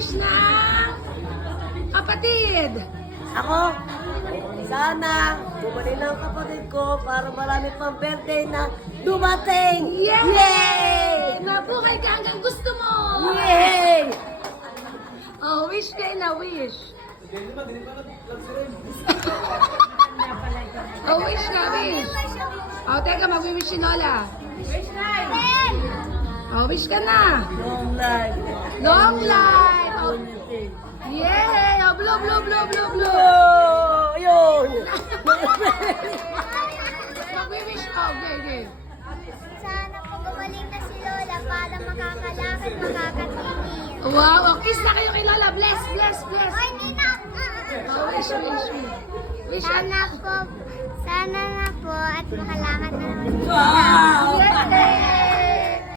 wish ng kapatid. Ako, sana bumalik ng kapatid ko para marami pang birthday na dumating! Yay! Mabuhay ka hanggang gusto mo. Yay! Oh, wish kayo na, wish. Oh, wish ka, wish. Oh, teka, mag-wish si Lola. Oh, wish ka na. Long life! Long life. Oh, yay! Oh, blow, blow, blow, blow, blow. Oh, yun! Mag-wish ka, okay, okay. Sana po gumaling na si Lola para makakalakad, makakatingin. Wow, oh, kiss na kayo kay Lola. Bless, bless, bless. Ay, Nina! Oh, wish, wish, wish. Wish Sana na po at makalakad na naman si Lola. Wow! Yes,